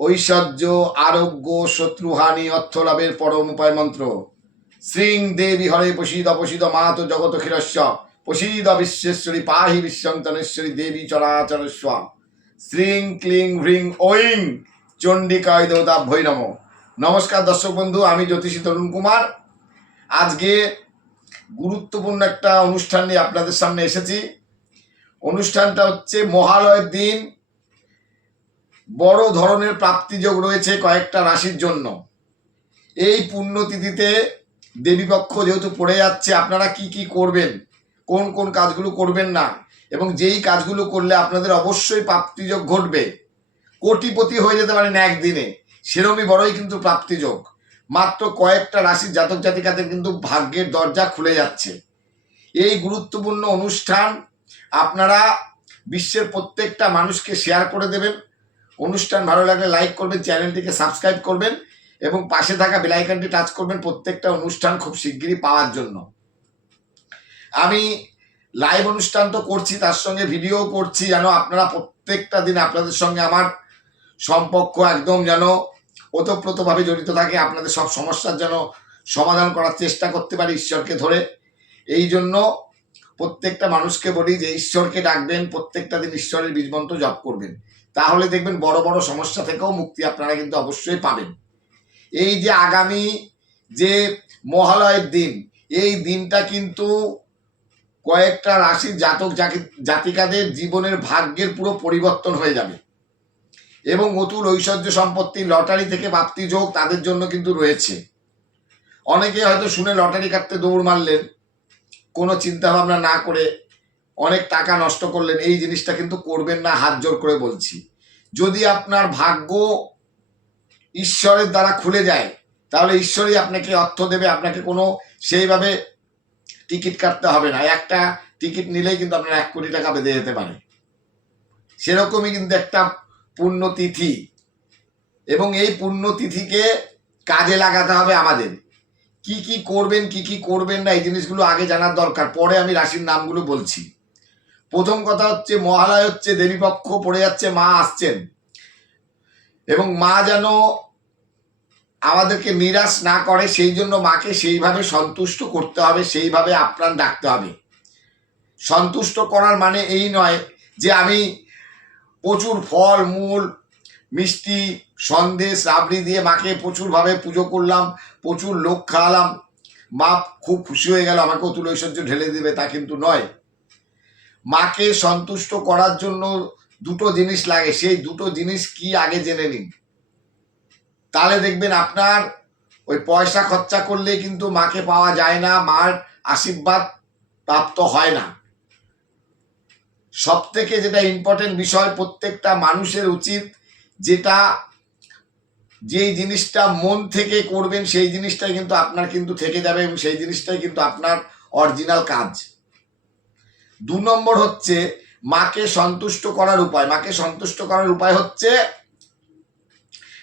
ঐশ্বর্য, আরোগ্য, শত্রুহানি, অর্থলাভের পরম উপায় মন্ত্র শ্রীং দেবী হরে প্রসিদ অপসিদ মাত জগত ক্ষীরস্ব প্রসিদ বিশ্বেশ্বরী পাহি বিশ্বন্তনেশ্বরী দেবী চরাচরস্ব। শ্রীং ক্লিং হ্রিং ঐং চণ্ডিকায় দেবতাভ্যই নম। নমস্কার দর্শক বন্ধু, আমি জ্যোতিষী তরুণ কুমার। আজকে গুরুত্বপূর্ণ একটা অনুষ্ঠান নিয়ে আপনাদের সামনে এসেছি। অনুষ্ঠানটা হচ্ছে মহালয়ের দিন বড় ধরনের প্রাপ্তিযোগ রয়েছে কয়েকটা রাশির জন্য। এই পুণ্যতিথিতে দেবীপক্ষ যেহেতু পড়ে যাচ্ছে, আপনারা কি কি করবেন? কোন কোন কাজগুলো করবেন না? এবং যেই কাজগুলো করলে আপনাদের অবশ্যই প্রাপ্তিযোগ ঘটবে। কোটিপতি হয়ে যেতে পারেন একদিনে, সেরমই বড়ই কিন্তু প্রাপ্তিযোগ। মাত্র কয়েকটা রাশির জাতক জাতিকাদের কিন্তু ভাগ্যের দরজা খুলে যাচ্ছে। এই গুরুত্বপূর্ণ অনুষ্ঠান আপনারা বিশ্বের প্রত্যেকটা মানুষকে শেয়ার করে দেবেন। অনুষ্ঠান ভালো লাগলে লাইক করবেন, চ্যানেলটিকে সাবস্ক্রাইব করবেন এবং পাশে থাকা বেলাইকানটি টাচ করবেন প্রত্যেকটা অনুষ্ঠান খুব শিগগিরই পাওয়ার জন্য। আমি লাইভ অনুষ্ঠান তো করছি, তার সঙ্গে ভিডিও করছি, যেন আপনারা প্রত্যেকটা দিন আপনাদের সঙ্গে আমার সম্পর্ক একদম যেন ওতপ্রোতভাবে জড়িত থাকে, আপনাদের সব সমস্যার যেন সমাধান করার চেষ্টা করতে পারি ঈশ্বরকে ধরে। এই জন্য প্রত্যেকটা মানুষকে বলি যে ঈশ্বরকে ডাকবেন, প্রত্যেকটা দিন ঈশ্বরের বীজমন্ত্র জপ করবেন। তাহলে দেখবেন বড় বড় সমস্যা থেকেও মুক্তি আপনারা কিন্তু অবশ্যই পাবেন। এই যে আগামী যে মহালয়ের দিন, এই দিনটা কিন্তু কয়েকটা রাশি জাতক জাতিকাদের জীবনের ভাগ্যের পুরো পরিবর্তন হয়ে যাবে। এবং অতুল ঐশ্বর্য সম্পত্তি, লটারি থেকে প্রাপ্তি যোগ তাদের জন্য কিন্তু রয়েছে। অনেকে হয়তো শুনে লটারি কাটতে দৌড় মারলেন, কোনো চিন্তা ভাবনা না করে অনেক টাকা নষ্ট করলেন, এই জিনিসটা কিন্তু করবেন না, হাত জোর করে বলছি। যদি আপনার ভাগ্য ঈশ্বরের দ্বারা খুলে যায়, তাহলে ঈশ্বরই আপনাকে অর্থ দেবে, আপনাকে কোনো সেইভাবে টিকিট কাটতে হবে না। একটা টিকিট নিলেই কিন্তু আপনার এক কোটি টাকা বেঁধে যেতে পারে। সেরকমই কিন্তু একটা পুণ্যতিথি। এবং এই পুণ্যতিথিকে কাজে লাগাতে হবে আমাদের। কি কি করবেন, কি কি করবেন না, এই জিনিসগুলো আগে জানার দরকার। পরে আমি রাশির নামগুলো বলছি। প্রথম কথা হচ্ছে, মহালয় হচ্ছে, দেবীপক্ষ পড়ে যাচ্ছে, মা আসছেন। এবং মা যেন আমাদেরকে নিরাশ না করে, সেই জন্য মাকে সেইভাবে সন্তুষ্ট করতে হবে, সেইভাবে আপ্রাণ ডাকতে হবে। সন্তুষ্ট করার মানে এই নয় যে আমি প্রচুর ফল, মূল, মিষ্টি, সন্দেশ, রাবড়ি দিয়ে মাকে প্রচুরভাবে পুজো করলাম, প্রচুর লোক খাওয়ালাম। মা খুব খুশি হয়ে গেল আমাকে অতুল ঐশ্বর্য ঢেলে দেবে, তা কিন্তু নয়। মাকে সন্তুষ্ট করার জন্য দুটো জিনিস লাগে। সেই দুটো জিনিস কি আগে জেনে নিন। তাহলে দেখবেন আপনার ওই পয়সা খরচা করলে কিন্তু মাকে পাওয়া যায় না, মার আশীর্বাদ প্রাপ্ত হয় না। সব থেকে যেটা ইম্পর্টেন্ট বিষয়, প্রত্যেকটা মানুষের উচিত যেটা, যেই জিনিসটা মন থেকে করবেন, সেই জিনিসটাই কিন্তু আপনার কিন্তু থেকে যাবে এবং সেই জিনিসটাই কিন্তু আপনার অরিজিনাল কাজ। দু নম্বর হচ্ছে মাকে সন্তুষ্ট করার উপায়। মাকে সন্তুষ্ট করার উপায় হচ্ছে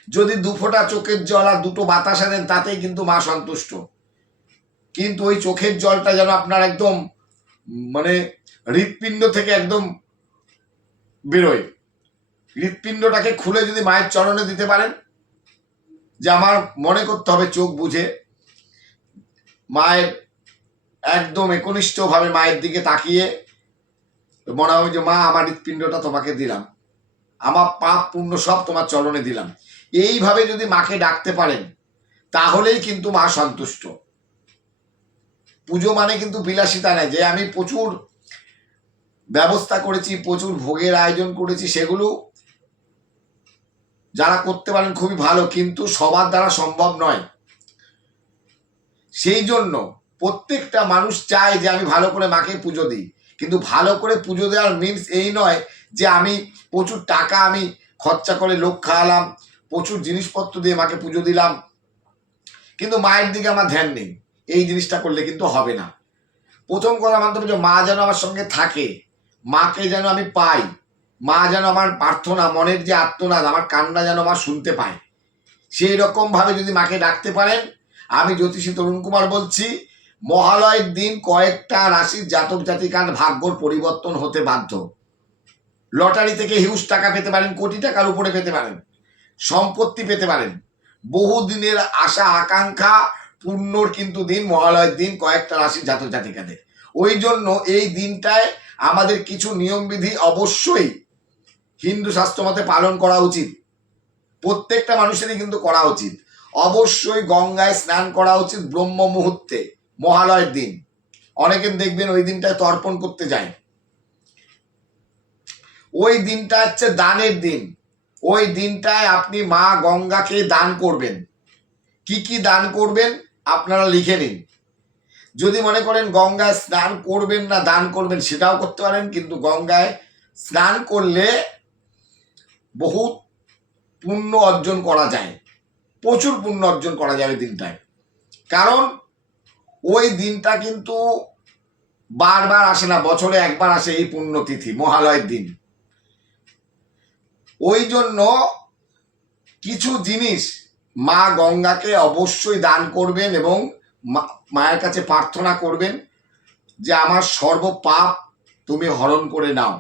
যদি দু ফোঁটা চোখের জল আর দুটো বাতাসা দেন, তাতেই কিন্তু মা সন্তুষ্ট। কিন্তু ওই চোখের জলটা যেন আপনার একদম মানে হৃৎপিণ্ড থেকে একদম বেরোয়। হৃৎপিণ্ডটাকে খুলে যদি মায়ের চরণে দিতে পারেন, যে আমার মনে করতে হবে চোখ বুঝে, মায়ের একদম একনিষ্ঠভাবে মায়ের দিকে তাকিয়ে মনে হবে যে, মা, আমার হৃৎপিণ্ডটা তোমাকে দিলাম। আমার পাপ পুণ্য সব তোমার চরণে দিলাম। এইভাবে যদি মাকে ডাকতে পারেন, তাহলেই কিন্তু মা সন্তুষ্ট। পুজো মানে কিন্তু বিলাসিতা নেয়। যে আমি প্রচুর ব্যবস্থা করেছি, প্রচুর ভোগের আয়োজন করেছি, সেগুলো যারা করতে পারেন খুবই ভালো, কিন্তু সবার দ্বারা সম্ভব নয়। সেই জন্য প্রত্যেকটা মানুষ চায় যে আমি ভালো করে মাকে পুজো দিই। কিন্তু ভালো করে পুজো দেওয়ার মিনস এই নয় যে আমি প্রচুর টাকা আমি খরচা করে লোক খাওয়ালাম, প্রচুর জিনিসপত্র দিয়ে মাকে পুজো দিলাম। কিন্তু মায়ের দিকে আমার ধ্যান নেই। এই জিনিসটা করলে কিন্তু হবে না। প্রথম কথা মানতে যে মা যেন আমার সঙ্গে থাকে। মাকে যেন আমি পাই। মা যেন আমার প্রার্থনা, মনের যে আত্মনাদ আমার কান্না যেন আমার শুনতে পায়। সেই রকমভাবে যদি মাকে ডাকতে পারেন, আমি জ্যোতিষী তরুণ কুমার বলছি মহালয়ের দিন কয়েকটা রাশির জাতক জাতিকার ভাগ্যর পরিবর্তন হতে বাধ্য। লটারি থেকে হিউজ টাকা পেতে পারেন, কোটি টাকার উপরে পেতে পারেন, সম্পত্তি পেতে পারেন। বহু দিনের আশা, আকাঙ্ক্ষা, পূর্ণর কিন্তু দিন, মহালয়ের দিন কয়েকটা রাশি জাতক জাতিকাদের। ওই জন্য এই দিনটায় আমাদের কিছু নিয়মবিধি অবশ্যই হিন্দু শাস্ত্র মতে পালন করা উচিত। প্রত্যেকটা মানুষেরই কিন্তু করা উচিত। অবশ্যই গঙ্গায় স্নান করা উচিত ব্রহ্ম মুহূর্তে। মহালয়ের দিন। অনেকে দেখবেন ওই দিনটায় তর্পণ করতে যায় ওই দিনটা হচ্ছে দানের দিন। ওই দিনটায় আপনি মা গঙ্গাকে দান করবেন। কি কি দান করবেন আপনারা লিখে নিন। যদি মনে করেন গঙ্গায় স্নান করবেন না দান করবেন সেটাও করতে পারেন, কিন্তু গঙ্গায় স্নান করলে বহু পুণ্য অর্জন করা যায়। প্রচুর পুণ্য অর্জন করা ওই দিনটায়। কারণ ওই দিনটা কিন্তু বারবার আসে না, বছরে একবার আসে এই পুণ্যতিথি, মহালয়ের দিন। ওই জন্য কিছু জিনিস মা গঙ্গাকে অবশ্যই দান করবেন এবং মায়ের কাছে প্রার্থনা করবেন যে আমার সর্ব পাপ তুমি হরণ করে নাও।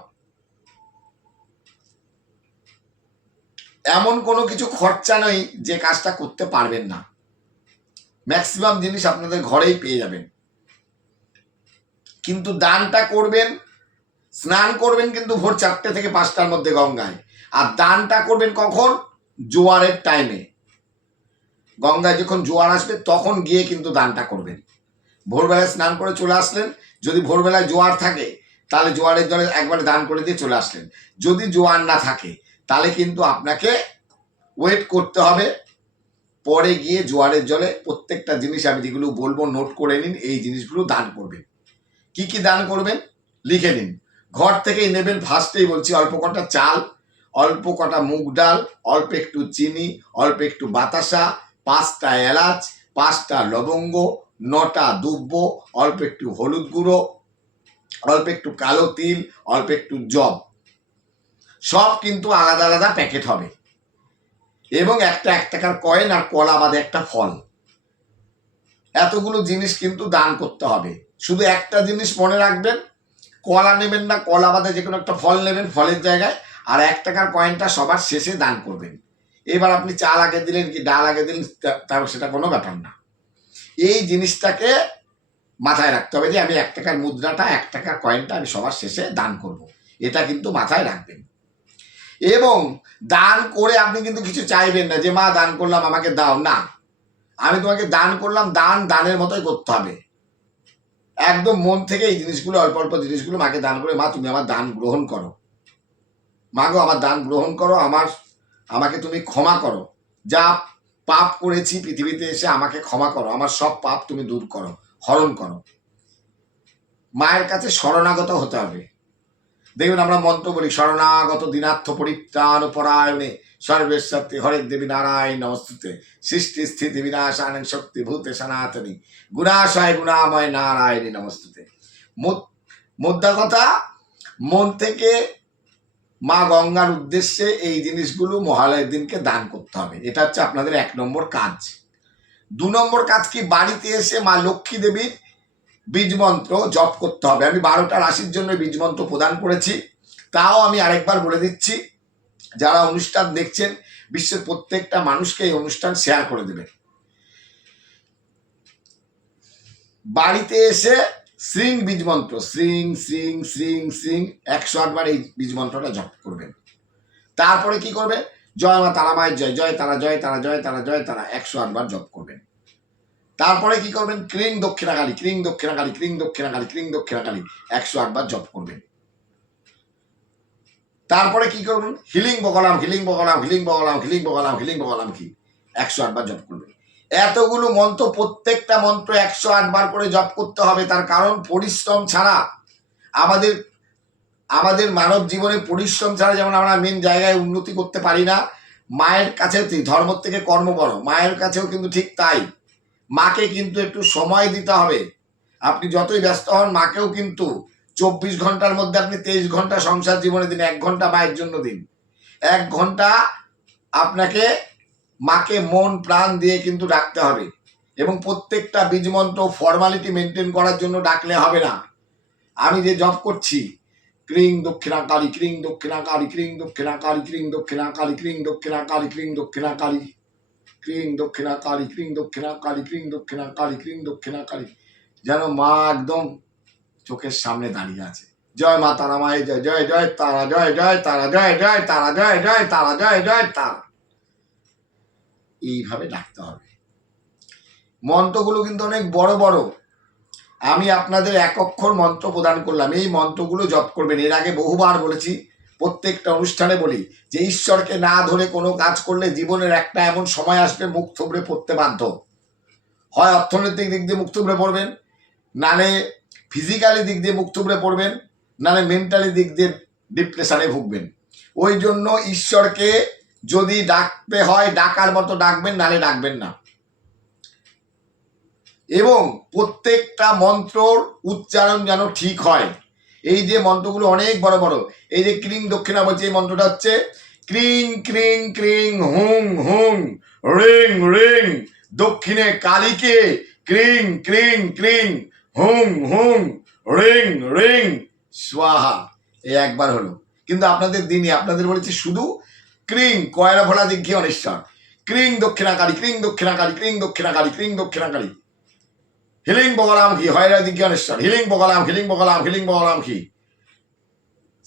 এমন কোনো কিছু খরচা নেই যে কাজটা করতে পারবেন না। ম্যাক্সিমাম জিনিস আপনাদের ঘরেই পেয়ে যাবেন। কিন্তু দানটা করবেন, স্নান করবেন কিন্তু ভোর চারটে থেকে পাঁচটার মধ্যে গঙ্গায়। আর দানটা করবেন কখন? জোয়ারের টাইমে গঙ্গায় যখন জোয়ার আসবে, তখন গিয়ে কিন্তু দানটা করবেন। ভোরবেলায় স্নান করে চলে আসলেন, যদি ভোরবেলায় জোয়ার থাকে, তাহলে জোয়ারের জলে একবারে দান করে দিয়ে চলে আসলেন। যদি জোয়ার না থাকে, তাহলে কিন্তু আপনাকে ওয়েট করতে হবে। পরে গিয়ে জোয়ারের জলে প্রত্যেকটা জিনিস আমি যেগুলো বলব নোট করে নিন, এই জিনিসগুলো দান করবেন। কি কি দান করবেন? লিখে নিন। ঘর থেকেই নেবেন ফার্স্টেই বলছি অল্প কটা চাল, অল্প কটা মুগ ডাল, অল্প একটু চিনি, অল্প একটু বাতাসা, পাঁচটা এলাচ, পাঁচটা লবঙ্গ, নটা দুব্ব, অল্প একটু হলুদ গুঁড়ো, অল্প একটু কালো তিল, অল্প একটু জব। সব কিন্তু আলাদা আলাদা প্যাকেট হবে। এবং একটা এক টাকার কয়েন আর কলা বাদে একটা ফল। এতগুলো জিনিস কিন্তু দান করতে হবে। শুধু একটা জিনিস মনে রাখবেন, কলা নেবেন না, কলা বাদে যে কোনো একটা ফল নেবেন ফলের জায়গায়, আর এক টাকার কয়েনটা সবার শেষে দান করবেন। এবার আপনি চাল আগে দিলেন কি ডাল আগে দিলেন, তা- তাও সেটা কোনো ব্যাপার না। এই জিনিসটাকে মাথায় রাখতে হবে যে আমি এক টাকার মুদ্রাটা এক টাকার কয়েনটা আমি সবার শেষে দান করব। এটা কিন্তু মাথায় রাখবেন। এবং দান করে আপনি কিন্তু কিছু চাইবেন না যে, মা, দান করলাম, আমাকে দাও। না। আমি তোমাকে দান করলাম, দান দানের মতোই করতে হবে। একদম মন থেকে এই জিনিসগুলো, অল্প অল্প জিনিসগুলো মাকে দান করে, মা, তুমি আমার দান গ্রহণ করো। মা গো, আমার দান গ্রহণ করো, আমার, আমাকে তুমি ক্ষমা করো। যা পাপ করেছি পৃথিবীতে এসে আমাকে ক্ষমা করো, আমার সব পাপ তুমি দূর করো, হরণ করো। মায়ের কাছে শরণাগত হতে হবে। দেখবেন আমরা মন্ত্র বলি, শরণাগত দিনার্থ পরিত্রাণ পরায়ণে সর্বেশ্বরী হরেক দেবী নারায়ণ নমস্তুতে। সৃষ্টি, স্থিতি বিনাশান শক্তি, ভূতে, সনাতনী। গুণাশয়, গুণাময় নারায়ণী নমস্তুতে। মোদ- মোদ্দা কথা, মন থেকে মা গঙ্গার উদ্দেশ্যে এই জিনিসগুলো মহালয়ের দিনকে দান করতে হবে। এটা হচ্ছে আপনাদের এক নম্বর কাজ। দু নম্বর কাজ কি? বাড়িতে এসে মা লক্ষ্মী দেবীর বীজ মন্ত্র জপ করতে হবে। আমি বারোটা রাশির জন্য বীজ মন্ত্র প্রদান করেছি। তাও আমি আরেকবার বলে দিচ্ছি, যারা অনুষ্ঠান দেখছেন, বিশ্বের প্রত্যেকটা মানুষকে এই অনুষ্ঠান শেয়ার করে দেবেন। বাড়িতে এসে শ্রিং বীজ মন্ত্র, শ্রিং শ্রিং শ্রিং শ্রিং, একশো আটবার এই বীজ মন্ত্রটা জপ করবেন। তারপরে কি করবে? জয় মা তারা মায়ের জয় জয় তারা জয় তারা জয় তারা জয় তারা, একশো আটবার জপ করবেন। তারপরে কি করবেন? ক্রিং দক্ষিণাকালী ক্রিং দক্ষিণাকালী ক্রিং দক্ষিণাকালী ক্রিং দক্ষিণাকালী। একশো আটবার জপ করবেন। তারপরে কি করবেন? হিলিং বগলাম হিলিং বগলাম হিলিং বগলাম হিলিং বগলাম হিলিং বগলাম কি? একশো আটবার জপ করবেন। এতগুলো মন্ত্র, প্রত্যেকটা মন্ত্র একশো আটবার করে জপ করতে হবে, তার কারণ পরিশ্রম ছাড়া আমাদের আমাদের মানব জীবনে পরিশ্রম ছাড়া যেমন আমরা মেন জায়গায় উন্নতি করতে পারি না, মায়ের কাছে ধর্ম থেকে কর্ম বড় মায়ের কাছেও কিন্তু ঠিক তাই। মাকে কিন্তু একটু সময় দিতে হবে। আপনি যতই ব্যস্ত হন, মাকেও কিন্তু চব্বিশ ঘণ্টার মধ্যে আপনি তেইশ ঘণ্টা সংসার জীবনে দিন, এক ঘণ্টা মায়ের জন্য দিন। এক ঘণ্টা আপনাকে মাকে মন, প্রাণ দিয়ে কিন্তু ডাকতে হবে এবং প্রত্যেকটা বীজমন্ত্র ফর্মালিটি মেনটেন করার জন্য ডাকলে হবে না। আমি যে জব করছি ক্রিং দক্ষিণাকালী ক্রিং দক্ষিণাকালী ক্রিং দক্ষিণাকালী ক্রিং দক্ষিণাকালী ক্রিং দক্ষিণাকালী ক্রিং দক্ষিণাকালী ক্রিং দক্ষিণাকালী। ক্রিং দক্ষিণাকালী ক্রিং দক্ষিণাকালী ক্রিং দক্ষিণাকালী যেন মা একদম চোখের সামনে দাঁড়িয়ে আছে। জয় মা তারা মায়ের জয় জয় জয় তারা, জয় জয় তারা, জয় জয় তারা, জয় জয় তারা, জয় জয় তারা। এইভাবে ডাকতে হবে। মন্ত্রগুলো কিন্তু অনেক বড় বড়। আমি আপনাদের এক অক্ষর মন্ত্র প্রদান করলাম। এই মন্ত্রগুলো জপ করবেন। এর আগে বহুবার বলেছি প্রত্যেকটা অনুষ্ঠানে বলি যে ঈশ্বরকে না ধরে কোনো কাজ করলে জীবনের একটা এমন সময় আসবে মুখ থুবড়ে পড়তে বাধ্য। হয় অর্থনৈতিক দিক দিয়ে মুখ থুবড়ে পড়বেন, নালে ফিজিক্যালি দিক দিয়ে মুখ থুবড়ে পড়বেন, নালে মেন্টালি দিক দিয়ে ডিপ্রেশনে ভুগবেন। ওই জন্য ঈশ্বরকে যদি ডাকতে হয়, ডাকার মতো ডাকবেন, নালে ডাকবেন না। এবং প্রত্যেকটা মন্ত্রর উচ্চারণ যেন ঠিক হয়। এই যে মন্ত্রগুলো অনেক বড় বড়, এই যে ক্রিং দক্ষিণা বলছে, এই মন্ত্রটা হচ্ছে ক্রিং ক্রিং ক্রিং হুং হুং রিং রিং, দক্ষিণে কালীকে ক্রিং ক্রিং ক্রিং হুং হুং রিং রিং, স্বাহা এই একবার হলো। কিন্তু আপনাদের দিনই, আপনাদের বলেছি শুধু ক্রিং, কয়লা ভোলা দিক ঘি অনেশ্বর ক্রিং দক্ষিণাকালী ক্রিং দক্ষিণাকালী ক্রিং দক্ষিণাকালী ক্রিং দক্ষিণাকালী। হিলিং বগলাম কি? হয়রা গণেশ্বর হিলিং বগলাম হিলিং বগলাম হিলিং বগলাম কি?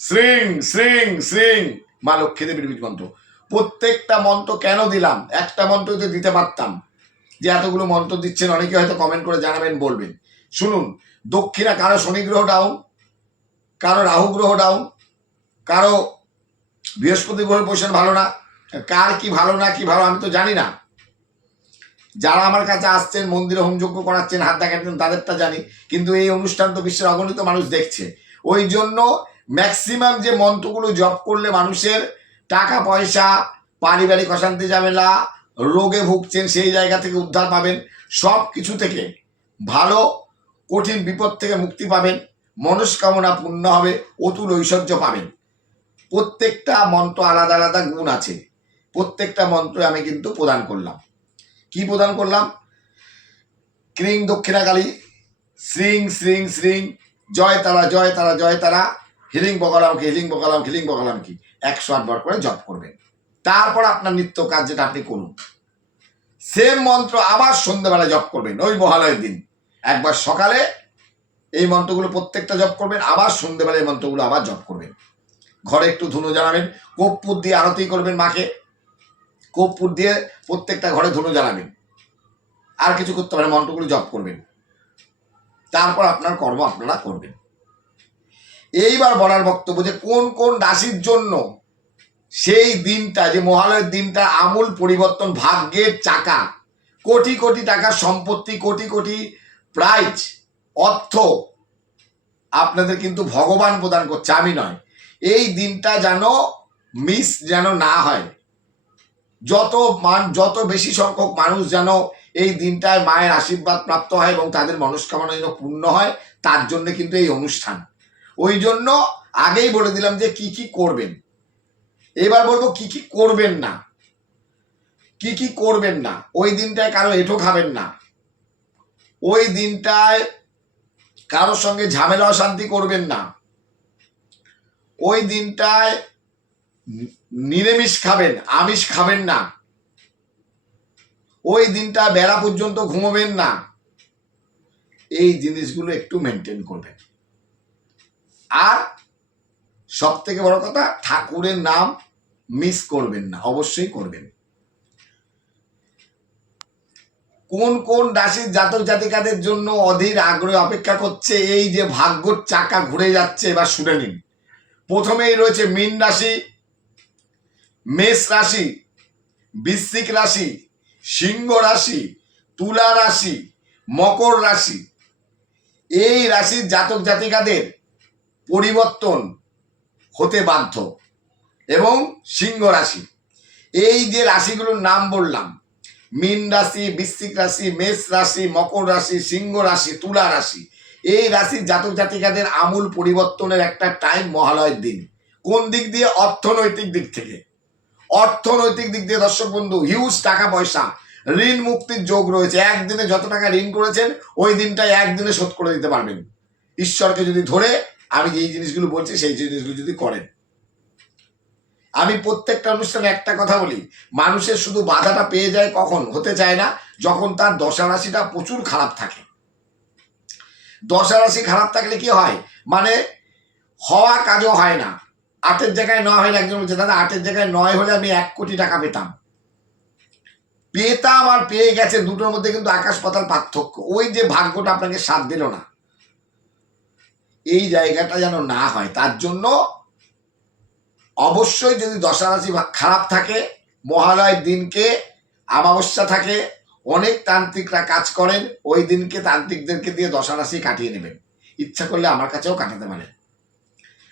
শ্রিং শ্রিং শ্রিং। মা লক্ষ্মী দেবীর বীজ মন্ত্র। প্রত্যেকটা মন্ত্র কেন দিলাম? একটা মন্ত্র তো দিতে পারতাম। যে এতগুলো মন্ত্র দিচ্ছেন, অনেকে হয়তো কমেন্ট করে জানাবেন, বলবেন। শুনুন, দক্ষিণা কারও শনি গ্রহ ডাউন কারও রাহু গ্রহ ডাউন কারও বৃহস্পতি গ্রহের পজিশন ভালো না, কার কি ভালো না, কি ভালো আমি তো জানি না। যারা আমার কাছে আসছেন, মন্দিরে হোমযজ্ঞ করাচ্ছেন, হাত দেখাচ্ছেন, তাদেরটা জানি। কিন্তু এই অনুষ্ঠান তো বিশ্বের অগণিত মানুষ দেখছে। ওই জন্য ম্যাক্সিমাম যে মন্ত্রগুলো জপ করলে মানুষের টাকা, পয়সা, পারিবারিক অশান্তি, ঝামেলা, রোগে ভুগছেন, সেই জায়গা থেকে উদ্ধার পাবেন। সব কিছু থেকে ভালো, কঠিন বিপদ থেকে মুক্তি পাবেন। মনস্কামনা পূর্ণ হবে, অতুল ঐশ্বর্য পাবেন। প্রত্যেকটা মন্ত্র আলাদা আলাদা গুণ আছে। প্রত্যেকটা মন্ত্র আমি কিন্তু প্রদান করলাম। কি প্রদান করলাম? ক্রিং দক্ষিণাকালী, শ্রিং শ্রিং শ্রিং, জয় তারা জয় তারা জয় তারা, হিলিং বগলাম কি, হিলিং বগলাম হিলিং বগলাম কি, একশো আটবার করে জপ করবেন। তারপর আপনার নিত্য কাজ যেটা আপনি করুন। সেম মন্ত্র আবার সন্ধ্যেবেলা জপ করবেন, ওই মহালয়ের দিন। একবার সকালে এই মন্ত্রগুলো প্রত্যেকটা জপ করবেন, আবার সন্ধ্যেবেলা এই মন্ত্রগুলো আবার জপ করবেন। ঘরে একটু ধুনো জানাবেন কর্পূর দিয়ে আরতি করবেন মাকে। কর্পূর দিয়ে প্রত্যেকটা ঘরে ধুনো জ্বালাবেন। আর কিছু করতে পারেন, মন্ত্রগুলো জপ করবেন। তারপর আপনার কর্ম আপনারা করবেন। এইবার বলার বক্তব্য যে কোন কোন রাশির জন্য সেই দিনটা, যে মহালয়ের দিনটা আমূল পরিবর্তন ভাগ্যের চাকা। কোটি কোটি টাকার সম্পত্তি, কোটি কোটি প্রাইজ অর্থ আপনাদের কিন্তু ভগবান প্রদান করছে। আমি নয়, এই দিনটা যেন মিস যেন না হয়। যত মান, যত বেশি সংখ্যক মানুষ যেন এই দিনটায় মায়ের আশীর্বাদ প্রাপ্ত হয় এবং তাদের মনস্কামনা যেন পূর্ণ হয়, তার জন্য কিন্তু এই অনুষ্ঠান। ওই জন্য আগেই বলে দিলাম যে কি কি করবেন। এবার বলব কি কি করবেন না। কি কি করবেন না। ওই দিনটায় কারও এঁঠো খাবেন না। ওই দিনটায় কারোর সঙ্গে ঝামেলা অশান্তি করবেন না। ওই দিনটায় নিরামিষ খাবেন, আমিষ খাবেন না। ওই দিনটা বেলা পর্যন্ত ঘুমোবেন না। এই জিনিসগুলো একটু মেনটেন করবেন। আর সব থেকে বড় কথা, ঠাকুরের নাম মিস করবেন না, অবশ্যই করবেন। কোন কোন রাশির জাতক জাতিকাদের জন্য অধীর আগ্রহ অপেক্ষা করছে, এই যে ভাগ্যর চাকা ঘুরে যাচ্ছে, এবার শুনে নিন। প্রথমেই রয়েছে মীন রাশি মেষ রাশি, বৃশ্চিক রাশি, সিংহ রাশি, তুলা রাশি, মকর রাশি। এই রাশির জাতক জাতিকাদের পরিবর্তন হতে বাধ্য এবং সিংহ রাশি। এই যে রাশিগুলোর নাম বললাম, মীন রাশি, বৃশ্চিক রাশি, মেষ রাশি, মকর রাশি, সিংহ রাশি, তুলা রাশি, এই রাশির জাতক জাতিকাদের আমূল পরিবর্তনের একটা টাইম মহালয়ের দিন। কোন দিক দিয়ে? অর্থনৈতিক দিক থেকে। অর্থনৈতিক দিক দিয়ে দর্শক বন্ধু হিউজ টাকা পয়সা ঋণ মুক্তির যোগ রয়েছে। একদিনে যত টাকা ঋণ করেছেন, ওই দিনটাই একদিনে শোধ করে দিতে পারবেন। ঈশ্বরকে যদি ধরে, আমি যেই জিনিসগুলো বলছি, সেই জিনিসগুলো যদি করেন। আমি প্রত্যেকটা অনুষ্ঠানে একটা কথা বলি, মানুষের শুধু বাধাটা পেয়ে যায় কখন? হতে চায় না, যখন তার দশা রাশিটা প্রচুর খারাপ থাকে। দশা রাশি খারাপ থাকলে কি হয়? মানে হওয়া কাজও হয় না। আটের জায়গায় নয় হলে একজন বলছে, দাদা, আটের জায়গায় নয় হলে আমি এক কোটি টাকা পেতাম। পেতাম আর পেয়ে গেছে, দুটোর মধ্যে কিন্তু আকাশ পাতাল পার্থক্য। ওই যে ভাগ্যটা আপনাকে সাথ দিল না। এই জায়গাটা যেন না হয়, তার জন্য অবশ্যই যদি দশারাশি খারাপ থাকে, মহালয়ের দিনকে অমাবস্যা থাকে, অনেক তান্ত্রিকরা কাজ করেন, ওই দিনকে তান্ত্রিকদেরকে দিয়ে দশারাশি কাটিয়ে নেবেন। ইচ্ছা করলে আমার কাছেও কাটাতে পারেন।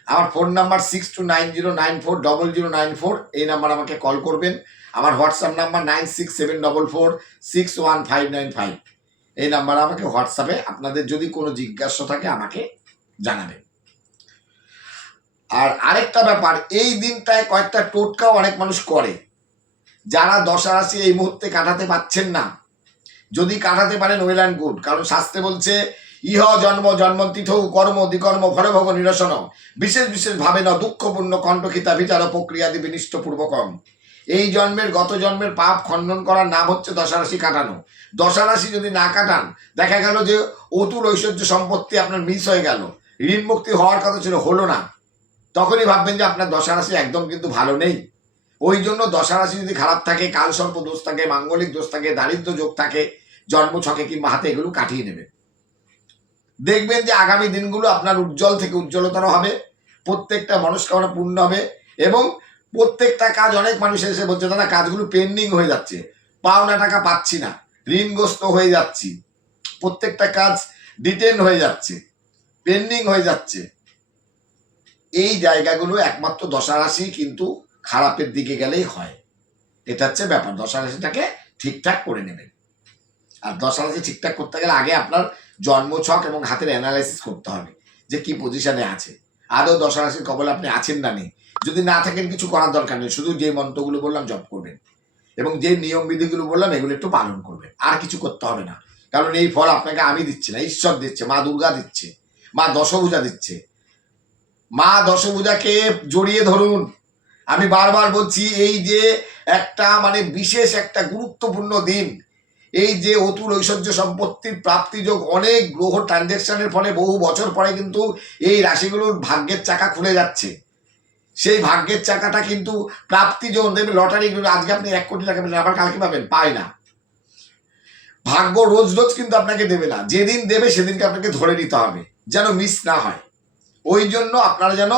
আমার phone number six two nine zero nine four double zero nine four, এই নাম্বার আমাকে কল করবেন। আমার WhatsApp number nine six seven double four six one five nine five. এই নাম্বারে আমাকে হোয়াটসঅ্যাপে আপনাদের যদি কোনো জিজ্ঞাসা থাকে আমাকে জানাবেন। আর আরেকটা ব্যাপার, এই দিনটায় কয়েকটা টোটকাও অনেক মানুষ করে। যারা দশা রাশি এই মুহূর্তে কাটাতে পাচ্ছেন না, যদি কাটাতে পারেন ওয়েল অ্যান্ড গুড কারণ শাস্ত্রে বলছে ইহ জন্ম জন্মতিথ কর্ম দিকর্ম ফলভোগ নিরসন। বিশেষ বিশেষ ভাবে ন দুঃখপূর্ণ কণ্ঠকিতা বিচার প্রক্রিয়াদি বিনিষ্ট পূর্বকম। এই জন্মের গত জন্মের পাপ খণ্ডন করার নাম হচ্ছে দশারাশি কাটানো। দশারাশি যদি না কাটান, দেখা গেল যে অতুল ঐশ্বর্য সম্পত্তি আপনার মিস হয়ে গেল। ঋণ মুক্তি হওয়ার কথা ছিল, হলো না। তখনই ভাববেন যে আপনার দশারাশি একদম কিন্তু ভালো নেই। ওই জন্য দশারাশি যদি খারাপ থাকে কাল সর্প দোষ থাকে, মাঙ্গলিক দোষ থাকে, দারিদ্র যোগ থাকে, জন্ম ছকে কিংবা হাতে এগুলো কাটিয়ে নেবেন দেখবেন যে আগামী দিনগুলো আপনার উজ্জ্বল থেকে উজ্জ্বলতর হবে, প্রত্যেকটা মনস্কামনা পূর্ণ হবে এবং প্রত্যেকটা কাজ অনেক মানুষ এসে বলছে, দাদা, কাজগুলো পেন্ডিং হয়ে যাচ্ছে, পাওনা টাকা পাচ্ছি না, ঋণগ্রস্ত হয়ে যাচ্ছি, প্রত্যেকটা কাজ ডিটেন হয়ে যাচ্ছে, পেন্ডিং হয়ে যাচ্ছে। এই জায়গাগুলো একমাত্র দশারাশি কিন্তু খারাপের দিকে গেলেই হয়। এটা হচ্ছে ব্যাপার, দশারাশিটাকে ঠিকঠাক করে নেবেন। আর দশারাশি ঠিকঠাক করতে গেলে আগে আপনার জন্মছক এবং হাতের অ্যানালাইসিস করতে হবে যে কি পজিশনে আছে। আদৌ দশারাশির কবলে আপনি আছেন না নেই। যদি না থাকেন, কিছু করার দরকার নেই। শুধু যে মন্ত্রগুলো বললাম, জপ করবেন। এবং যে নিয়ম বিধিগুলো বললাম, এগুলো একটু পালন করবেন। আর কিছু করতে হবে না। কারণ এই ফল আপনাকে আমি দিচ্ছি না, ঈশ্বর দিচ্ছে, মা দুর্গা দিচ্ছে, মা দশভূজা দিচ্ছে। মা দশভূজাকে জড়িয়ে ধরুন। আমি বারবার বলছি, এই যে একটা মানে বিশেষ একটা গুরুত্বপূর্ণ দিন এই যে অতুল ঐশ্বর্য সম্পত্তির প্রাপ্তিযোগ, অনেক গ্রহ ট্রানজ্যাকশনের ফলে বহু বছর পরে কিন্তু এই রাশিগুলোর ভাগ্যের চাকা খুলে যাচ্ছে। সেই ভাগ্যের চাকাটা কিন্তু প্রাপ্তি প্রাপ্তিযোগ দেখবেন লটারিগুলো আজকে আপনি এক কোটি টাকা পেলেন, আবার কালকে পাবেন, পায় না। ভাগ্য রোজ রোজ কিন্তু আপনাকে দেবে না, যেদিন দেবে সেদিনকে আপনাকে ধরে নিতে হবে, যেন মিস না হয়। ওই জন্য আপনারা যেন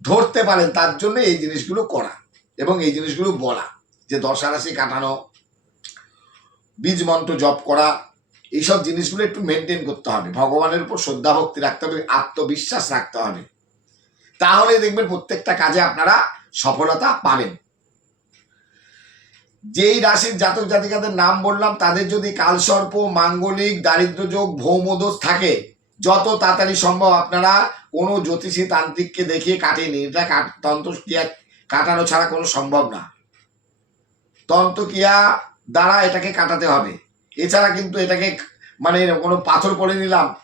ধরতে পারেন, তার জন্য এই জিনিসগুলো করা এবং এই জিনিসগুলো বলা, যে দশা রাশি কাটানো বীজ মন্ত্র জপ করা, এইসব জিনিসগুলো একটু মেনটেন করতে হবে। ভগবানের উপর শ্রদ্ধা, ভক্তি রাখতে হবে, আত্মবিশ্বাস রাখতে হবে। তাহলে দেখবেন প্রত্যেকটা কাজে আপনারা সফলতা পাবেন। যেই রাশির জাতক জাতিকাদের নাম বললাম, তাদের যদি কালসর্প, মাঙ্গলিক, দারিদ্র যোগ ভৌমদোষ থাকে, যত তাড়াতাড়ি সম্ভব আপনারা কোনো জ্যোতিষী তান্ত্রিককে দেখিয়ে কাটিয়ে নিন। এটা তন্ত্রক্রিয়া কাটানো ছাড়া কোনো সম্ভব না। তন্ত্রক্রিয়া দ্বারা এটাকে কাটাতে হবে। এছাড়া কিন্তু এটাকে মানে কোনো পাথর পরে নিলাম,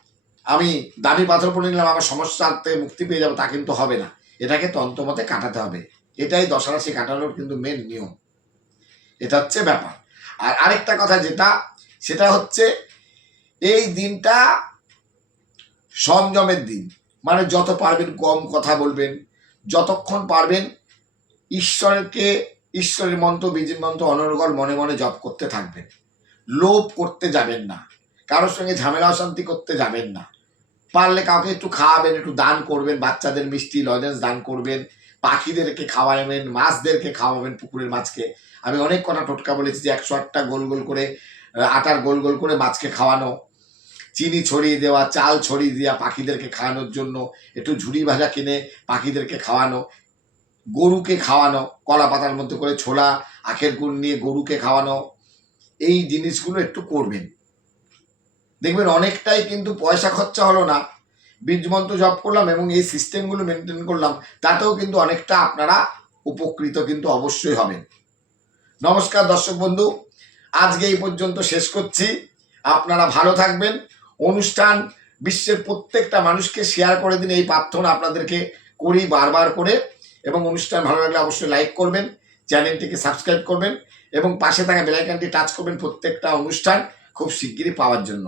আমি দামি পাথর পরে নিলাম, আমার সমস্যাতে মুক্তি পেয়ে যাব, তা কিন্তু হবে না। এটাকে তন্ত্রমতে কাটাতে হবে। এটাই দশরাশি কাটানোর কিন্তু মেন নিয়ম। এটা হচ্ছে ব্যাপার। আর আরেকটা কথা যেটা, সেটা হচ্ছে এই দিনটা সংযমের দিন। মানে যত পারবেন কম কথা বলবেন, যতক্ষণ পারবেন ঈশ্বরকে ঈশ্বরের মন্ত্র বীজের মন্ত্র, অনর্গল মনে মনে জপ করতে থাকবেন। লোভ করতে যাবেন না। কারোর সঙ্গে ঝামেলা, অশান্তি করতে যাবেন না। পারলে কাউকে একটু খাওয়াবেন, একটু দান করবেন, বাচ্চাদের মিষ্টি, লজেন্স দান করবেন, পাখিদেরকে খাওয়াবেন, মাছদেরকে খাওয়াবেন পুকুরের মাছকে। আমি অনেক কটা টোটকা বলেছি যে একশো আটটা গোল গোল করে আটার গোল গোল করে মাছকে খাওয়ানো। চিনি ছড়িয়ে দেওয়া, চাল ছড়িয়ে দেওয়া পাখিদেরকে খাওয়ানোর জন্য। একটু ঝুড়ি ভাজা কিনে পাখিদেরকে খাওয়ানো। গরুকে খাওয়ানো, কলা পাতার মধ্যে করে ছোলা, আখের গুড় নিয়ে গরুকে খাওয়ানো, এই জিনিসগুলো একটু করবেন। দেখবেন অনেকটাই কিন্তু পয়সা খরচা হলো না। বীজমন্ত্র জপ করলাম এবং এই সিস্টেমগুলো মেনটেন করলাম, তাতেও কিন্তু অনেকটা আপনারা উপকৃত কিন্তু অবশ্যই হবেন। নমস্কার দর্শক বন্ধু, আজকে এই পর্যন্ত শেষ করছি। আপনারা ভালো থাকবেন। অনুষ্ঠান বিশ্বের প্রত্যেকটা মানুষকে শেয়ার করে দিন। এই প্রার্থনা আপনাদেরকে করি বারবার করে। এবং অনুষ্ঠান ভালো লাগলে অবশ্যই লাইক করবেন, চ্যানেলটিকে সাবস্ক্রাইব করবেন এবং পাশে থাকা বেলাইকানটি টাচ করবেন প্রত্যেকটা অনুষ্ঠান খুব শিগগিরই পাওয়ার জন্য।